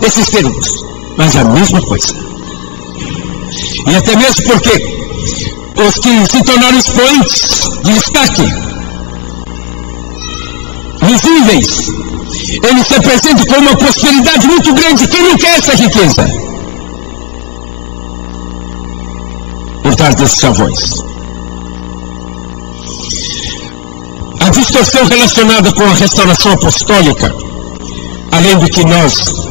esses termos, mas a mesma coisa. E até mesmo porque os que se tornaram expoentes de destaque, visíveis, eles se apresentam com uma prosperidade muito grande. Quem não quer essa riqueza? Por trás desses chavões. A distorção relacionada com a restauração apostólica, além do que nós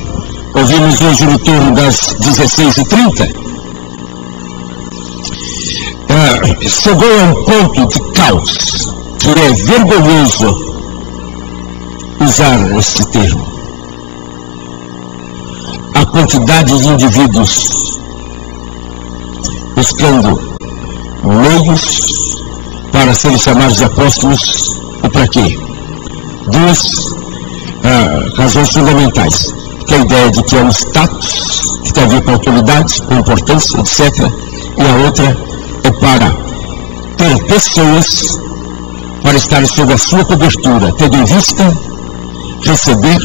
ouvimos hoje no turno das 16h30, chegou a um ponto de caos que é vergonhoso usar este termo. A quantidade de indivíduos buscando meios para serem chamados de apóstolos, e para quê? Duas razões fundamentais, que é a ideia de que é um status, que tem a ver com autoridade, com importância, etc. E a outra é para ter pessoas para estarem sob a sua cobertura, tendo em vista receber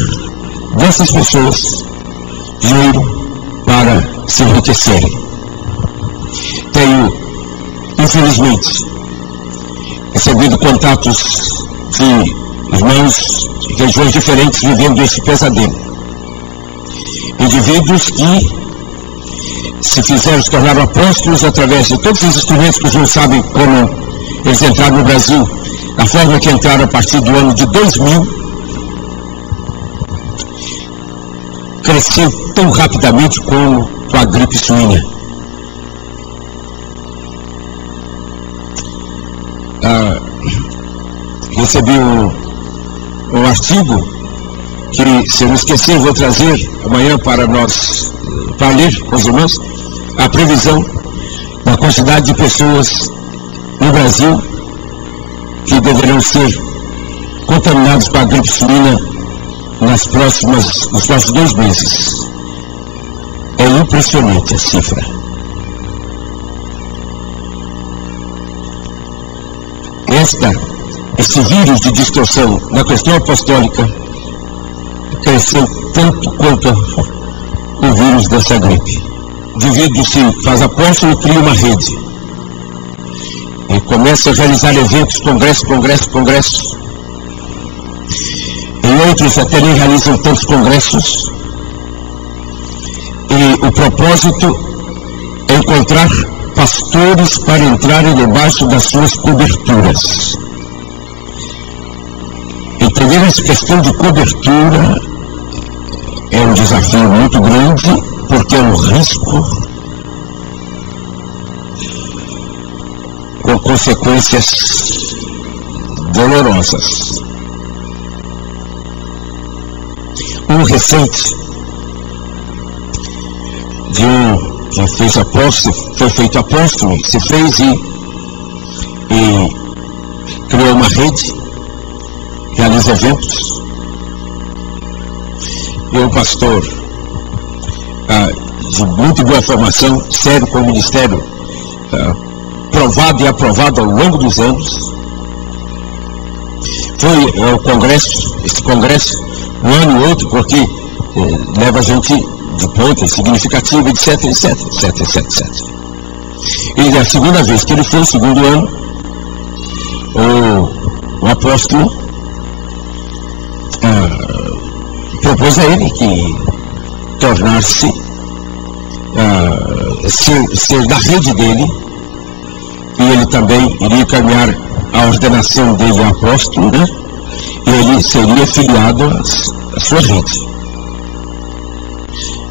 dessas pessoas dinheiro para se enriquecerem. Tenho, infelizmente, recebido contatos de irmãos de regiões diferentes vivendo esse pesadelo. Indivíduos que se fizeram se tornar apóstolos através de todos os instrumentos que os não sabem como eles entraram no Brasil, da forma que entraram a partir do ano de 2000, cresceu tão rapidamente como com a gripe suína. Recebi um artigo que, se eu não esquecer, vou trazer amanhã para ler com os irmãos, a previsão da quantidade de pessoas no Brasil que deverão ser contaminados com a gripe suína nos próximos 2 meses. É impressionante a cifra. Esse vírus de distorção na questão apostólica cresceu tanto quanto o vírus dessa gripe. O indivíduo se faz apóstolo e cria uma rede. E começa a realizar eventos, congressos. E outros até nem realizam tantos congressos. E o propósito é encontrar pastores para entrarem debaixo das suas coberturas. Entender essa questão de cobertura é um desafio muito grande, porque é um risco com consequências dolorosas. Um recente de um que fez apóstolo, foi feito apóstolo, se fez e criou uma rede, realiza eventos. E um pastor de muito boa formação, sério com o ministério, provado e aprovado ao longo dos anos, foi ao congresso, esse congresso, um ano e outro, porque leva a gente de ponta, significativa, etc. E a segunda vez que ele foi, o segundo ano, o apóstolo propôs a ele que tornar-se, ser da rede dele, e ele também iria caminhar a ordenação dele a apóstolo, né? E ele seria filiado à sua rede.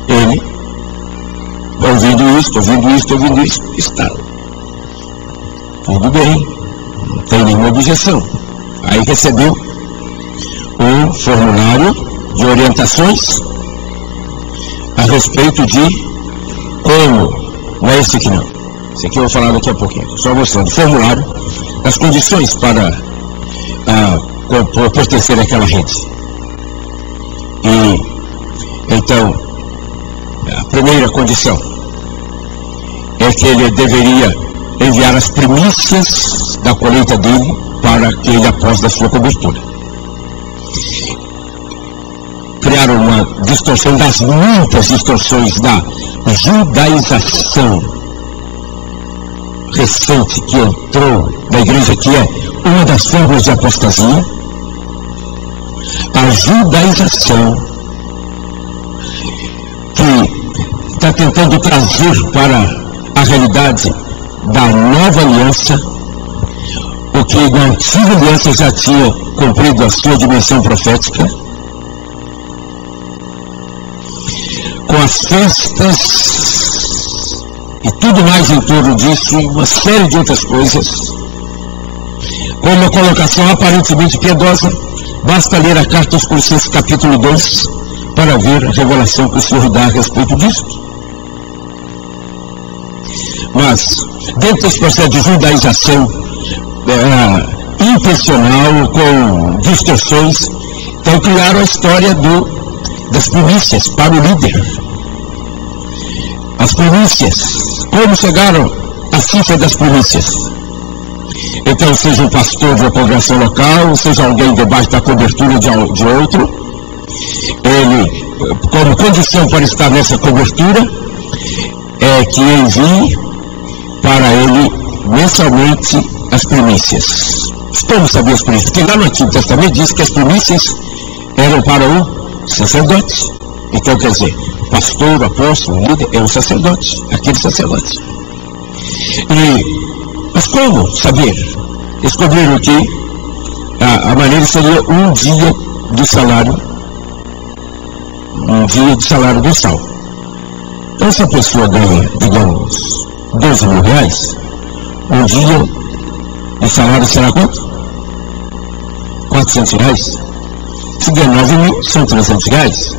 Ele, ouvindo isto, está tudo bem, não tem nenhuma objeção. Aí recebeu um formulário de orientações a respeito de como, não é esse aqui não, esse aqui eu vou falar daqui a pouquinho, só mostrando o formulário, as condições para pertencer àquela rede. E então, a primeira condição é que ele deveria enviar as primícias da colheita dele para que ele após da sua cobertura. Criaram uma distorção, das muitas distorções da judaização recente que entrou na igreja, que é uma das formas de apostasia, a judaização que está tentando trazer para a realidade da nova aliança o que na antiga aliança já tinha cumprido a sua dimensão profética, com as festas e tudo mais em torno disso, e uma série de outras coisas, com uma colocação aparentemente piedosa. Basta ler a carta aos Colossenses capítulo 2 para ver a revelação que o Senhor dá a respeito disso. Mas, dentro desse processo de judaização intencional, com distorções, então criaram a história das primícias para o líder. As primícias, como chegaram à cifra das primícias? Então, seja um pastor de uma congregação local, seja alguém debaixo da cobertura de outro, ele, como condição para estar nessa cobertura, é que envie para ele mensalmente as primícias. Como saber as primícias? Porque lá no Antigo Testamento diz que as primícias eram para o sacerdote. Então, quer dizer, pastor, apóstolo, líder, é um sacerdote, aquele sacerdote. Mas como saber? Descobriram que a maneira seria um dia do salário mensal. Então, se a pessoa ganha, digamos, 12 mil reais, um dia o salário será quanto? 400 reais. Se ganha 9 mil, são 300 reais.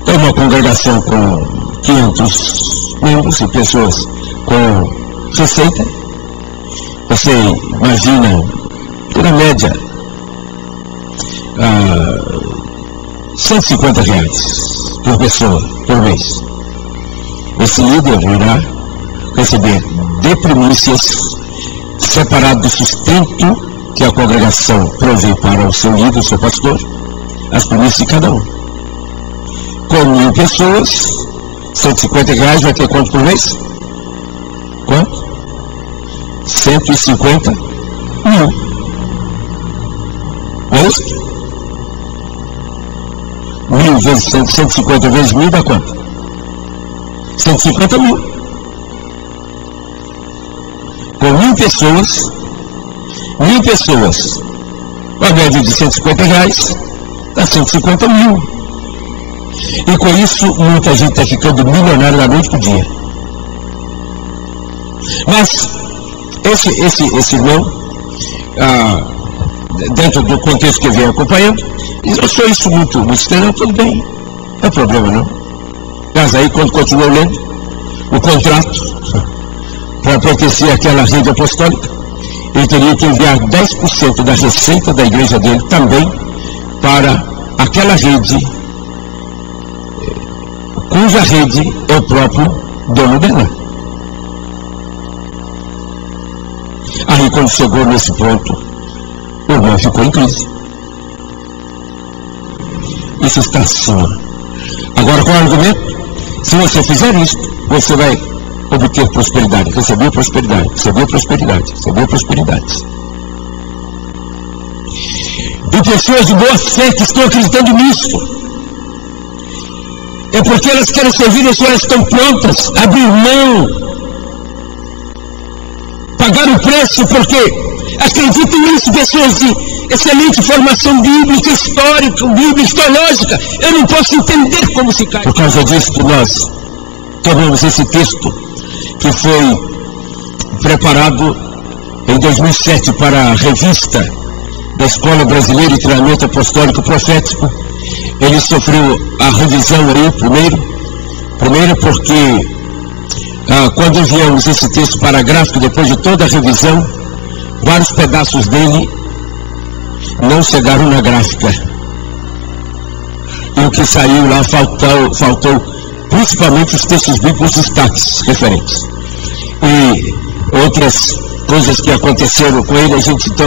Então, uma congregação com 500 membros e pessoas com receita, você imagina, na média, 150 reais por pessoa, por mês. Esse líder irá receber de primícias, separado do sustento que a congregação provê para o seu líder, o seu pastor, as primícias de cada um. Com 1.000 pessoas, 150 reais vai ter quanto por mês? Quanto? 150 mil. Não é isso? 1.000 vezes 150 vezes 1.000 dá quanto? 150 mil. Com 1.000 pessoas, com a média de 150 reais, dá 150 mil. E com isso, muita gente está ficando milionária da noite para o dia. Mas, esse irmão, dentro do contexto que eu venho acompanhando, eu sou isso muito estranho, tudo bem, não é problema não. Mas aí, quando continuou lendo o contrato para pertencer àquela rede apostólica, ele teria que enviar 10% da receita da igreja dele também para aquela rede, cuja rede é o próprio dono dela. Aí, quando chegou nesse ponto, o irmão ficou em crise. Isso está acima. Agora, qual é o argumento? Se você fizer isso, você vai obter prosperidade, receber prosperidade, receber prosperidade, receber prosperidade. E pessoas de boa fé que estão acreditando nisso. É porque elas querem servir, as pessoas estão prontas, abrir mão, pagar o preço, porque acreditam nisso, pessoas de excelente formação bíblica, histórica, bíblica, teológica. Eu não posso entender como se cai. Por causa disso que nós tomamos esse texto, que foi preparado em 2007 para a revista da Escola Brasileira de Treinamento Apostólico Profético. Ele sofreu a revisão aí primeiro porque quando enviamos esse texto para a gráfica, depois de toda a revisão, vários pedaços dele não chegaram na gráfica. E o que saiu lá faltou principalmente os textos bíblicos destaques referentes. E outras coisas que aconteceram com ele, a gente então